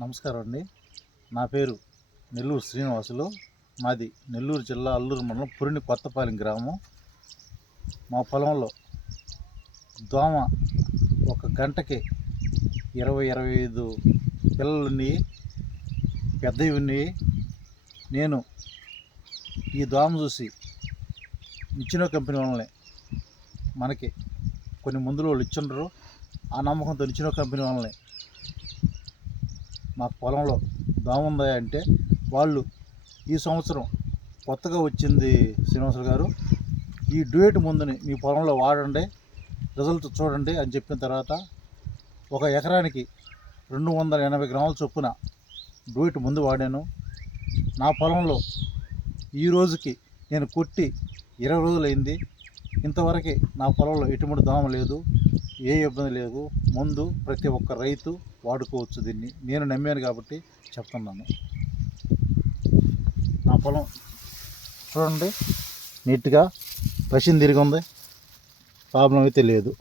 నమస్కారం అండి. నా పేరు నెల్లూరు శ్రీనివాసులు. మాది నెల్లూరు జిల్లా అల్లూరు మండలం పురిని కొత్తపాలెం గ్రామం. మా పొలంలో దోమ ఒక గంటకి ఇరవై ఇరవై ఐదు పిల్లలు ఉన్నాయి పెద్దవి ఉన్నాయి నేను ఈ దోమ చూసి ఇచ్చిన కంపెనీ వాళ్ళని మనకి కొన్ని మందులు వాళ్ళు ఇచ్చిండ్రు. ఆ నమ్మకంతో ఇచ్చిన కంపెనీ వాళ్ళని మా పొలంలో దోమ అంటే వాళ్ళు ఈ సంవత్సరం కొత్తగా వచ్చింది శ్రీనివాసులు గారు ఈ డ్యూయట్ ముందుని మీ పొలంలో వాడండి రిజల్ట్ చూడండి అని చెప్పిన తర్వాత ఒక ఎకరానికి రెండు వందల ఎనభై గ్రాముల చొప్పున డ్యూయట్ ముందు వాడాను. నా పొలంలో ఈ రోజుకి నేను కొట్టి ఇరవై రోజులైంది. ఇంతవరకు నా పొలంలో ఎటువంటి దోమ లేదు. ఏ ఇబ్బంది లేదు. ముందు ప్రతి ఒక్క రైతు వాడుకోవచ్చు దీన్ని. నేను నమ్మాను కాబట్టి చెప్తున్నాను. నా పొలం చూడండి నీట్గా పసిని తిరిగి ఉంది. ప్రాబ్లం అయితే లేదు.